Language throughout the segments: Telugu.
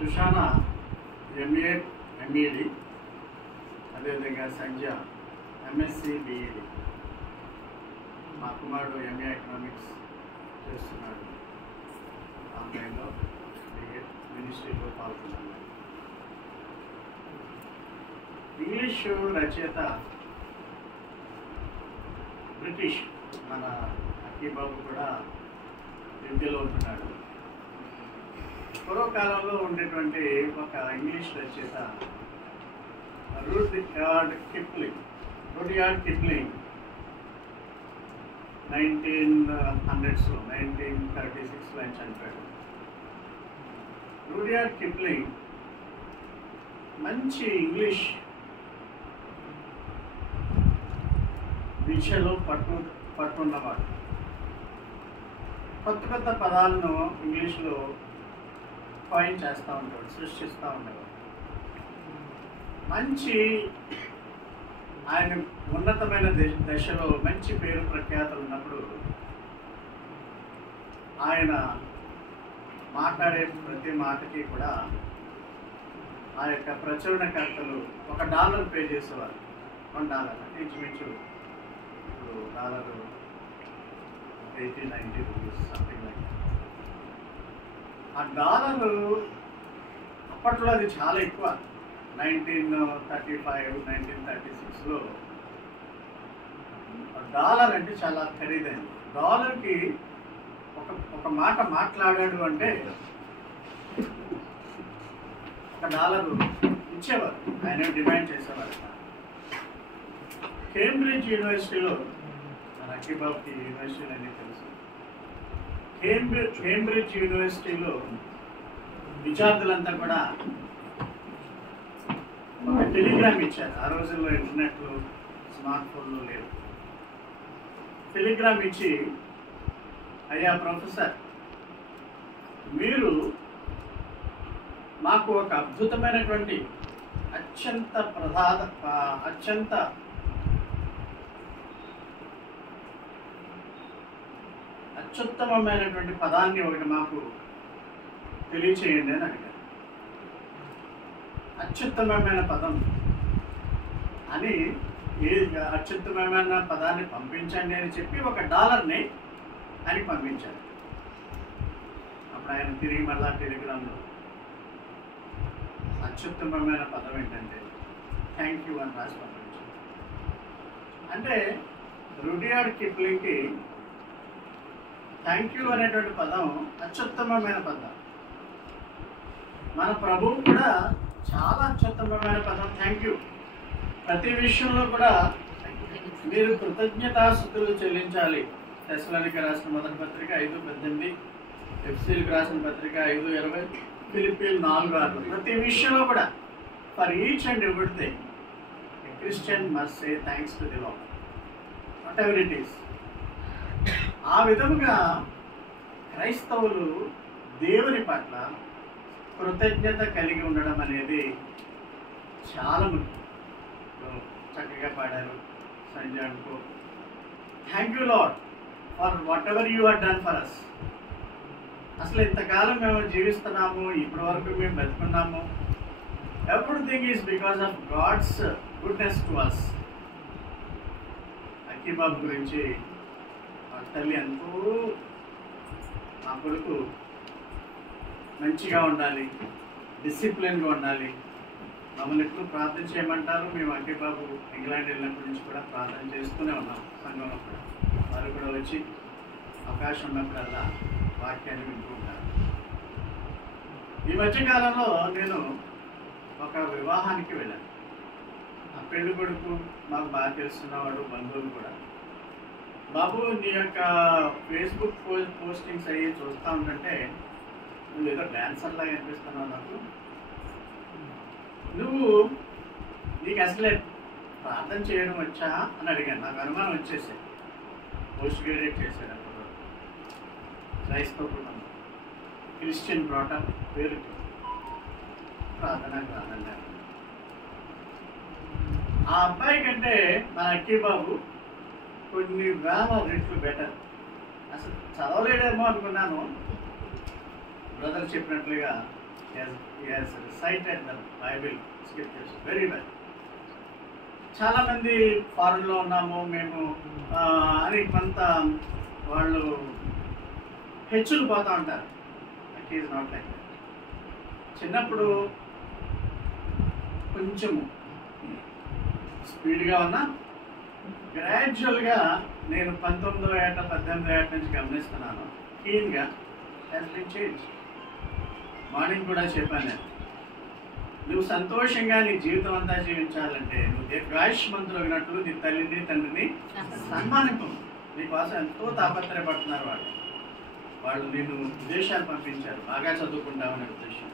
సుషానా ఎంఏ ఎంఈడి, అదేవిధంగా సంధ్య ఎంఎస్సి బిఈడి. మా కుమారుడు ఎంఏ ఎకనామిక్స్ చేస్తున్నాడు. ఆన్లైన్లో మినిస్ట్రీలో పాల్గొన్నాను. ఇంగ్లీషు రచయిత బ్రిటిష్, మన అక్కీబాబు కూడా హిందీలో ఉంటున్నాడు. పూర్వకాలంలో ఉండేటువంటి ఒక ఇంగ్లీష్ రచయిత రుడ్యార్డ్ కిప్లింగ్ 1900s 1936 ఆయన చనిపోయాడు. రుడ్యార్డ్ కిప్లింగ్ మంచి ఇంగ్లీష్ విషయంలో పట్టున్నవాడు. కొత్త కొత్త పదాలను ఇంగ్లీష్లో కాయిన్ చేస్తూ ఉంటాడు, సృష్టిస్తూ ఉండేవాడు. మంచి ఆయన ఉన్నతమైన దశలో మంచి పేరు ప్రఖ్యాతులు ఉన్నప్పుడు ఆయన మాట్లాడే ప్రతి మాటకి కూడా ఆ యొక్క ప్రచురణకర్తలు $1 పే చేసేవారు. $1 ఇంచుమించు ఇప్పుడు $80-90 సంథింగ్ లైక్. ఆ డాలరు అప్పట్లో అది చాలా ఎక్కువ. 1935-1936లో డాలర్ అంటే చాలా ఖరీదైంది. డాలర్కి ఒక మాట మాట్లాడాడు అంటే $1 ఇచ్చేవారు. ఆయన డిమాండ్ చేసేవారు. కేంబ్రిడ్జ్ యూనివర్సిటీలో, మన అక్కీబాబుకి యూనివర్సిటీలు అన్నీ తెలుసు. కేంబ్రిడ్జ్ యూనివర్సిటీలో విద్యార్థులంతా కూడా ఒక టెలిగ్రామ్ ఇచ్చారు. ఆ రోజుల్లో ఇంటర్నెట్లు, స్మార్ట్ ఫోన్లు లేవు. టెలిగ్రామ్ ఇచ్చి, అయ్యా ప్రొఫెసర్, మీరు మాకు ఒక అద్భుతమైనటువంటి అత్యుత్తమమైనటువంటి పదాన్ని ఒకటి మాకు తెలియచేయండి అని అడిగారు. అత్యుత్తమమైన పదం అని, అత్యుత్తమమైన పదాన్ని పంపించండి అని చెప్పి $1 అని పంపించారు. అప్పుడు ఆయన తిరిగి మళ్ళా టెలిగ్రామ్లో అత్యుత్తమమైన పదం ఏంటంటే థ్యాంక్ యూ అని రాసి పంపించారు. అంటే రుడ్యార్డ్ కిప్లింగ్కి థ్యాంక్ యూ అనేటువంటి పదం అత్యుత్తమమైన పదం. మన ప్రభువు కూడా చాలా అత్యుత్తమమైన పదం థ్యాంక్ యూ. ప్రతి విషయంలో కూడా మీరు కృతజ్ఞతాస్తుతులు చెల్లించాలి. తెస్సలోనికీయులకు రాసిన మొదటి పత్రిక 5:18, ఎఫెసీయులకు రాసిన పత్రిక 5:20, ఫిలిప్పీయులు 4:6. ప్రతి విషయంలో కూడా for each and everything a Christian must say thanks to the lord what ever it is. ఆ విధముగా క్రైస్తవులు దేవుని పట్ల కృతజ్ఞత కలిగి ఉండడం అనేది చాలా ముఖ్యం. చక్కగా పాడారు సంజయ్ అనుకో, thank you Lord for whatever you are done for us. అసలు ఇంతకాలం మేము జీవిస్తున్నాము, ఇప్పటి వరకు మేము బతుకున్నాము. Everything is because of God's goodness to us. Akkibabu గురించి తల్లి ఎంతో, మా కొడుకు మంచిగా ఉండాలి, డిసిప్లిన్గా ఉండాలి, మమ్మల్ని ఎప్పుడు ప్రార్థన చేయమంటారు. మేము అక్కీబాబు ఇంగ్లాండ్ వెళ్ళినప్పటి నుంచి కూడా ప్రార్థన చేస్తూనే ఉన్నాం. సంఘంలో కూడా వారు కూడా వచ్చి అవకాశం ఉన్నప్పుడల్లా వాక్యాన్ని వింటుంటారు. ఈ మధ్యకాలంలో నేను ఒక వివాహానికి వెళ్ళాను. ఆ పెళ్లి కొడుకు మాకు బాగా తెలుస్తున్నవాడు, బంధువులు కూడా. బాబు, నీ యొక్క ఫేస్బుక్ పోస్టింగ్స్ అయ్యి చూస్తూ ఉంటుంటే నువ్వు ఏదో డాన్సర్లా అనిపిస్తున్నావు నాకు. నీకు అసలే ప్రార్థన చేయడం వచ్చా అని అడిగాను. నాకు అనుమానం వచ్చేసాయి. పోస్ట్ గ్రాడ్యుయేట్ చేశాడు అప్పుడు. క్రైస్తవ కుటుంబం, క్రిస్టియన్ బ్రాటప్, పేరు ప్రార్థనకు రాదండి. ఆ అబ్బాయి కంటే మన అక్కీబాబు కొన్ని వేల రెట్లు బెటర్. అసలు చదవలేడేమో అనుకున్నాను. బ్రదర్ చెప్పినట్లుగా he has recited the Bible scriptures very well. చాలా మంది ఫారెన్లో ఉన్నాము మేము అని కొంత వాళ్ళు హెచ్చులు పోతూ ఉంటారు. It is not like that. చిన్నప్పుడు కొంచెము స్పీడ్గా ఉన్నా గ్రాడ్యువల్గా నేను 19వ ఏట 18వ ఏట నుంచి గమనిస్తున్నాను. క్లీన్గా హ్యాస్ బీన్ చేంజ్. మార్నింగ్ కూడా చెప్పాను నేను, నువ్వు సంతోషంగా నీ జీవితం అంతా జీవించాలంటే నువ్వు దీర్ఘాయుష్మంతులగినట్లు నీ తల్లిని తండ్రిని సన్మానింపు. నీకోసం ఎంతో తాపత్రయపడుతున్నారు వాళ్ళు నిన్ను విదేశాలు పంపించారు, బాగా చదువుకుంటామనే ఉద్దేశం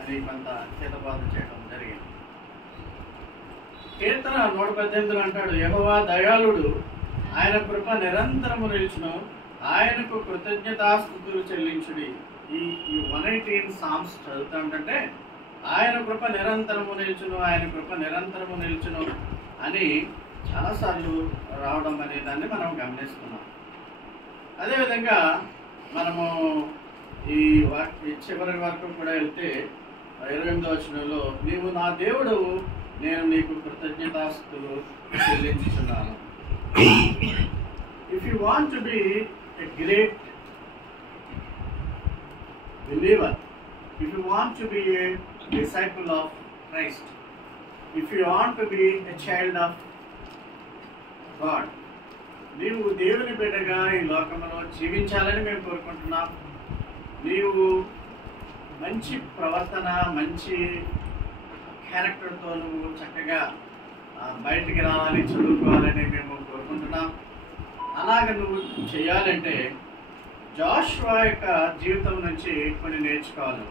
అని కొంత హితబోధన చేయడం జరిగింది. కీర్తన 118 అంటాడు, యెహోవా దయాళుడు, ఆయన కృప నిరంతరము నిలుచును, ఆయనకు కృతజ్ఞతాస్తుతులు చెల్లించుడి. ఈ 118 సామ్స్ చదువుతాంటే ఆయన కృప నిరంతరము నిలుచును, ఆయన కృప నిరంతరము నిలుచును అని చాలాసార్లు రావడం అనే దాన్ని మనం గమనిస్తున్నాం. అదేవిధంగా మనము ఈ చివరి వరకు కూడా వెళ్తే 28వ వచనంలో, నీవు నా దేవుడు, నేను నీకు కృతజ్ఞతాస్తుతులు చెల్లించుతున్నాను. If you want to be a great believer, if you want to be a disciple of Christ, if you want to be a child of God, నీవు దేవుని బిడ్డగా ఈ లోకంలో జీవించాలని మేము కోరుకుంటున్నాం. నీవు మంచి ప్రవర్తన, మంచి క్యారెక్టర్తో నువ్వు చక్కగా బయటికి రావాలి, చదువుకోవాలని మేము కోరుకుంటున్నాం. అలాగ నువ్వు చేయాలంటే జాషువా యొక్క జీవితం నుంచి కొన్ని నేర్చుకోవాలి.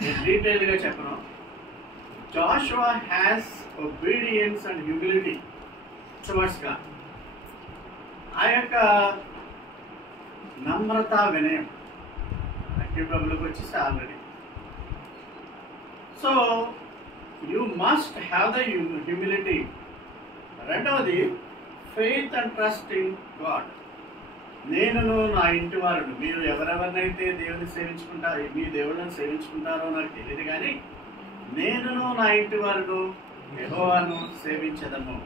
నేను డీటెయిల్గా చెప్పను. Joshua has obedience and humility towards God. ఆ యొక్క నమ్రత, వినయం అక్యూబుల్కి వచ్చేసి already. So you must have the humility. రెండవది faith and trust in God. నేనును నా ఇంటి వారును, మీరు ఎవరెవరినైతే దేవుని సేవించుకుంటారో, మీ దేవుళ్ళని సేవించుకుంటారో నాకు తెలియదు, కానీ నేనును నా ఇంటి వారును యెహోవాను సేవించదము.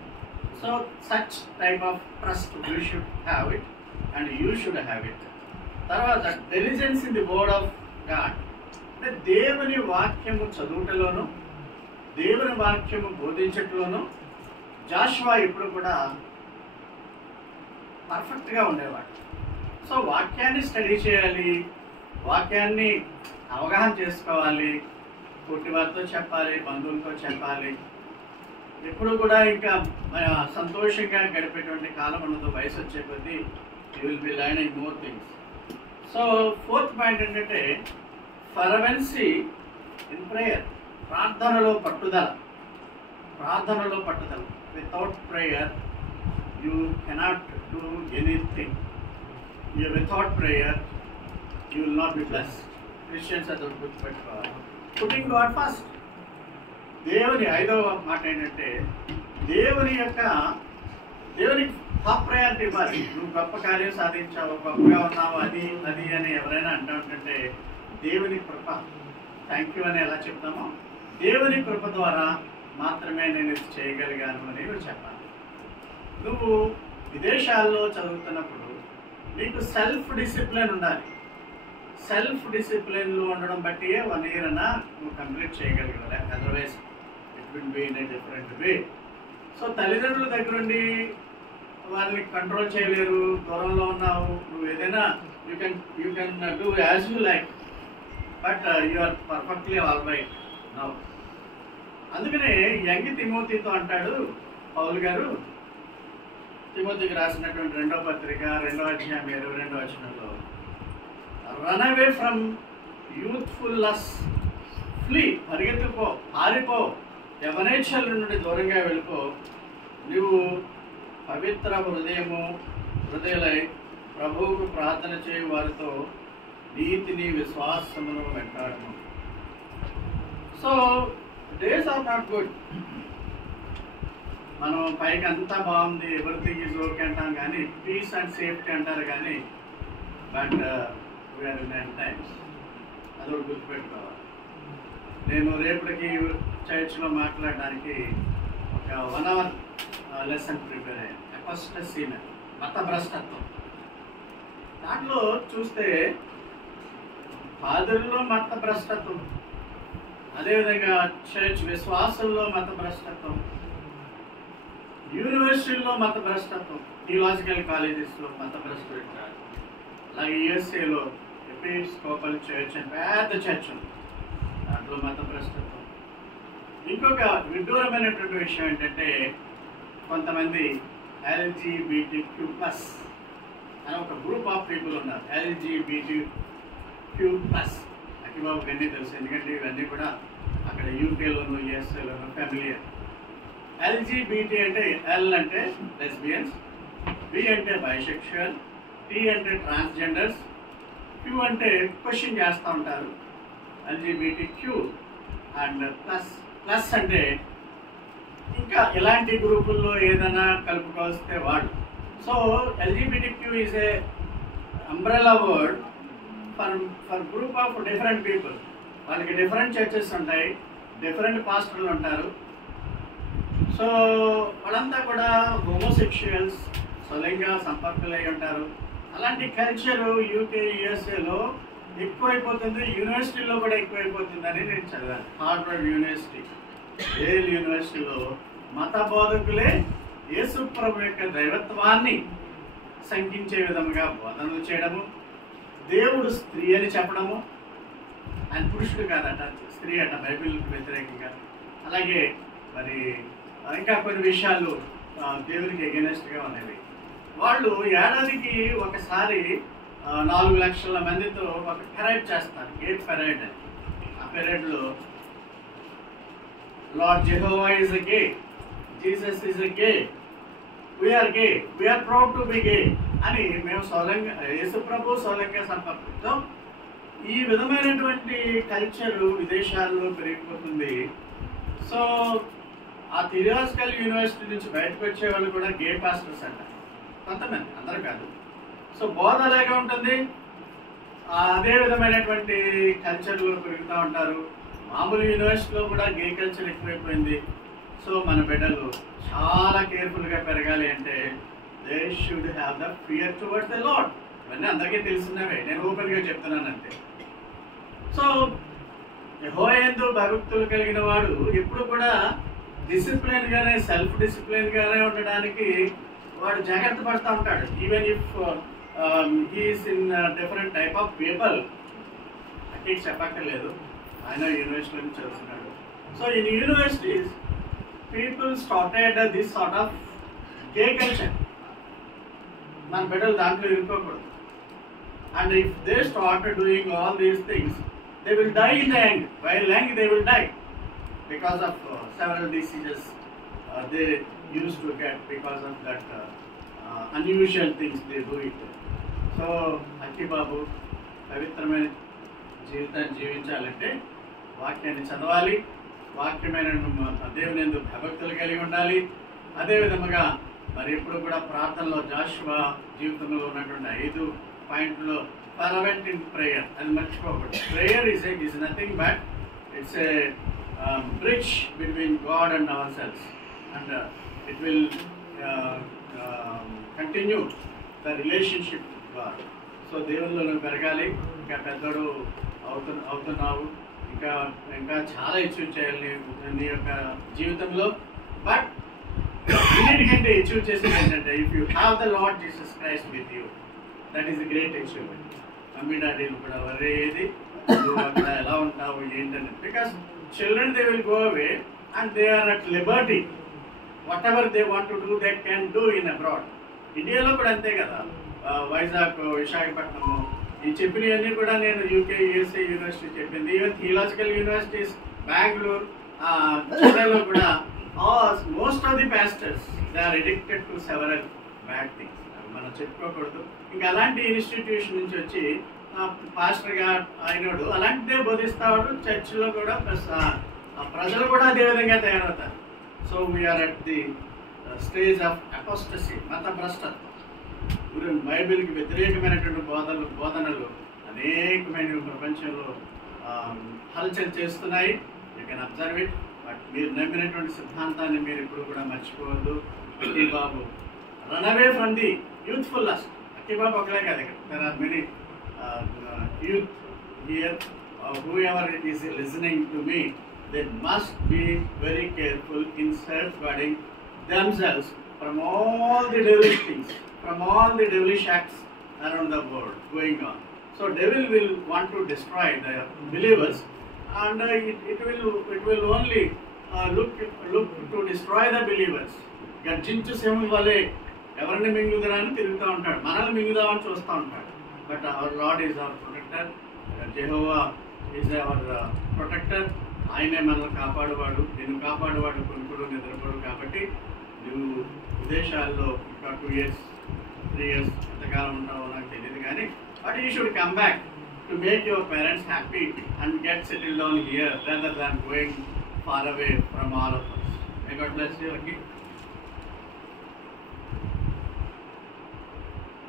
So such type of trust you should have it and you should have it. తర్వాత diligence in the word of God, అంటే దేవుని వాక్యము చదువుటలోను, దేవుని వాక్యము బోధించటంలోను జాషువా ఎప్పుడు కూడా పర్ఫెక్ట్గా ఉండేవాడు. సో వాక్యాన్ని స్టడీ చేయాలి, వాక్యాన్ని అవగాహన చేసుకోవాలి, పుట్టివారితో చెప్పాలి, బంధువులతో చెప్పాలి. ఎప్పుడు కూడా ఇంకా సంతోషంగా గడిపేటువంటి కాలం ఉన్నదో, వయసు వచ్చే కొద్దీ you will be learning more things. So 4th point ఏంటంటే ఫెర్వెన్సీ ఇన్ ప్రేయర్. ప్రార్థనలో పట్టుదల. ప్రార్థనలో పట్టుదల. Without prayer you cannot do anything. Without prayer you will not be blessed. Christians are the good, but putting God first. దేవుని 5వ మాట ఏంటంటే దేవునికి టాప్ ప్రయారిటీ ఇవ్వాలి. నువ్వు గొప్ప కార్యం సాధించావు, గొప్పగా ఉన్నావు, అది అది అని ఎవరైనా అంటుంటే దేవుని కృప, థ్యాంక్ యూ అని ఎలా చెప్తామో దేవుని కృప ద్వారా మాత్రమే నేను ఇది చేయగలిగాను అని చెప్పాలి. నువ్వు విదేశాల్లో చదువుతున్నప్పుడు నీకు సెల్ఫ్ డిసిప్లిన్ ఉండాలి. సెల్ఫ్ డిసిప్లిన్లో ఉండడం బట్టి 1 year అన్నా నువ్వు కంప్లీట్ చేయగలిగావు, otherwise it will be in a different way. So తల్లిదండ్రుల దగ్గరుండి వాళ్ళని కంట్రోల్ చేయలేరు, దూరంలో ఉన్నావు, నువ్వు ఏదైనా you can do as you like, but you are perfectly all right now. అందుకనే యంగ్ తిమోతితో అంటాడు పౌలు గారు, తిమోతికి రాసినటువంటి 2వ పత్రిక 2వ అధ్యాయం 22వ వచనంలో, run away from youthful lust, flee, పరిగెత్తుకో, పారిపో, యవనేచ్ఛల నుండి దూరంగా వెళ్ళిపో, నువ్వు పవిత్ర హృదయులై ప్రభువుకు ప్రార్థన చేయు వారితో నీతిని విశ్వాసమును వెంటాడము. So days are not good. మనం పైకి అంతా బాగుంది, ఎవ్రీథింగ్ ఈజ్ ఓకే అంటాం, కానీ పీస్ అండ్ సేఫ్టీ అంటారు, కానీ but we are in end times. అదొకటి గుర్తుపెట్టుకోవాలి. నేను రేపటికి చర్చ్లో మాట్లాడడానికి ఒక 1 అవర్ లెసన్ ప్రిపేర్ అయ్యాను. అపోస్టసీ, మత భ్రష్టత్వం. దాంట్లో చూస్తే ఫాదర్లో మత భ్రష్టత్వం, అదేవిధంగా చర్చ్ విశ్వాసంలో మత భ్రష్టత్వం, యూనివర్సిటీల్లో మత భ్రష్టత్వం, థియలాజికల్ కాలేజెస్లో మత భ్రష్టత్వం, అలాగే యుఎస్ఏలో ఎపిస్కోపల్ చర్చ్ అని పెద్ద చర్చ్ ఉంది, దాంట్లో మత భ్రష్టత్వం. ఇంకొక విడ్డూరమైనటువంటి విషయం ఏంటంటే కొంతమంది LGBTQ+ అని ఒక గ్రూప్ ఆఫ్ పీపుల్ ఉన్నారు. LGBTQ+. అఖిబాబుకి అన్నీ తెలుసు, ఎందుకంటే ఇవన్నీ కూడా అక్కడ యూకేలోను యుఎస్ఏలోను ఫ్యామిలియర్. LGBT అంటే L అంటే లెస్బియన్స్, B అంటే బైసెక్షువల్, T అంటే ట్రాన్స్జెండర్స్, Q అంటే క్వశ్చన్ చేస్తూ ఉంటారు. LGBTQ అండ్ ప్లస్ అంటే ఇంకా ఇలాంటి గ్రూపుల్లో ఏదైనా కలుపుకొస్తే వాడు. So LGBTQ is a umbrella word for group of different people. వాళ్ళకి డిఫరెంట్ చర్చెస్ ఉంటాయి, డిఫరెంట్ పాస్టర్లు ఉంటారు. సో వాళ్ళంతా కూడా హోమోసెక్షువల్స్, స్వలింగ సంపర్కులు అయి ఉంటారు. అలాంటి కల్చరు యూకే యుఎస్ఏలో ఎక్కువైపోతుంది, యూనివర్సిటీలో కూడా ఎక్కువైపోతుందని నేను చదివాను. హార్వర్డ్ యూనివర్సిటీ, ఏల్ యూనివర్సిటీలో మత బోధకులే యేసు ప్రభు యొక్క దైవత్వాన్ని శంకించే విధముగా బోధనలు చేయడము, దేవుడు స్త్రీ అని చెప్పడము, ఆయన పురుషుడు కాదట, స్త్రీ అట బైబిల్కి వ్యతిరేకంగా. అలాగే మరి ఇంకా కొన్ని విషయాలు దేవునికి ఎగెనెస్ట్గా ఉన్నవి. వాళ్ళు ఏడాదికి ఒకసారి 4 లక్షల మందితో ఒక పెరేడ్ చేస్తారు, గే పెరేడ్ అని. ఆ పెరేడ్లో Lord Jehovah is a gay, Jesus is a gay, we are gay, we are proud to be gay అని మేము యేసుప్రభు సౌలంగా సంపర్కంతో ఈ విధమైనటువంటి కల్చరు విదేశాల్లో పెరిగిపోతుంది. సో ఆ థియలాజికల్ యూనివర్సిటీ నుంచి బయటకు వచ్చే వాళ్ళు కూడా గే పాస్టర్స్ అంటారు కొంతమంది, అందరూ కాదు. సో బోధ అలాగే ఉంటుంది, అదే విధమైనటువంటి కల్చర్లో పెరుగుతూ ఉంటారు. మామూలు యూనివర్సిటీలో కూడా గే కల్చర్ ఎక్కువైపోయింది. సో మన బిడ్డలు చాలా కేర్ఫుల్గా పెరగాలి అంటే they should have the fear towards the lord. ఇవన్నీ అందరికీ తెలిసినవే, నేను ఓపెన్గా చెప్తున్నాను అంతే. సో యెహోవాయందు భక్తులు కలిగిన వాడు ఎప్పుడు కూడా డిసిప్లిన్గానే, సెల్ఫ్ డిసిప్లిన్గానే ఉండడానికి వాడు జాగ్రత్త పడుతూ ఉంటాడు. Even if he is in different type of people, అక్కడ చెప్పక్కర్లేదు, ఆయన యూనివర్సిటీలో చదువుతున్నాడు. So in universities people started this sort of gay culture. మన బిడ్డలు దాంట్లో ఇరుక్కోకూడదు. And if they start doing all these things, they will die in the end. While young they will die because of several diseases they used to get because of that unusual things they do it. So అఖిబాబు పవిత్రమైన జీవితాన్ని జీవించాలంటే వాక్యాన్ని చదవాలి, వాక్యమైన దేవుని యందు భక్తులు కలిగి ఉండాలి. అదేవిధముగా మరి ఎప్పుడు కూడా ప్రార్థనలో జాషువా జీవితంలో ఉన్నటువంటి 5 పాయింట్లో fervent in prayer, and మర్చిపోకూడదు. Prayer is nothing but it's a bridge between God and ourselves, and it will continue the relationship with God. So దేవుల్లో నువ్వు పెరగాలి, ఇంకా పెద్దోడు అవుతున్నావు, ఇంకా చాలా అచీవ్ చేయాలి నీ యొక్క జీవితంలో. బట్ అన్నిటికంటే అచీవ్ చేసేది ఏంటంటే if you have the Lord Jesus Christ with you, that is the great achievement. Mummy డాడీలు కూడా వరేది నువ్వు అక్కడ ఎలా ఉంటావు ఏంటని, because children they will go away and they are at liberty. Whatever they want to do they can do in abroad. ఇండియాలో కూడా అంతే కదా, వైజాగ్, విశాఖపట్నము, ఈ చెప్పినవన్నీ కూడా నేను యూకే యుఎస్ఏ యూనివర్సిటీ చెప్పింది. ఈవెన్ థియలాజికల్ యూనివర్సిటీస్ బెంగళూరు, చెన్నైలో కూడా most of the pastors they are addicted to several bad things. మనం చెప్పుకోకూడదు. ఇంకా అలాంటి ఇన్స్టిట్యూషన్ నుంచి వచ్చి పాస్టర్గా అయినోడు అలాంటిదే బోధిస్తాడు. చర్చిలో కూడా ప్రజలు కూడా అదే విధంగా తయారవుతారు. So we are at the stage of apostasy, మత భ్రష్టత్వం. బైబిల్కి వ్యతిరేకమైనటువంటి బోధనలు అనేకమైన ప్రపంచంలో హల్చల్ చేస్తున్నాయి. You can observe it. But మీరు నమ్మినటువంటి సిద్ధాంతాన్ని మీరు ఇప్పుడు కూడా మర్చిపోవద్దు. Akkibabu run away from the youthful lust. Akkibabu ఒకలే కాదు, there are many youth here, whoever is listening to me, they must be very careful in safeguarding themselves from all the devilish things, from all the devilish acts around the world going on. So devil will want to destroy the believers, and it will only look to destroy the believers. గర్జించు సింహం వలె ఎవరిని మింగుదరాని తిరుగుతూ ఉంటాడు, మనల్ని మింగుదామని చూస్తూ ఉంటాడు. But our Lord is our protector, Jehovah is our protector. ఆయనే మనల్ని కాపాడువాడు, నిన్ను కాపాడువాడు, కొనుక్కుడు నిద్రపోడు. కాబట్టి నువ్వు విదేశాల్లో ఇంకా 2 years 3 years ఎంతకాలం ఉంటావో నాకు తెలియదు, కానీ but you should come back to make your parents happy and get settle down here rather than going far away from all of us. May God bless you.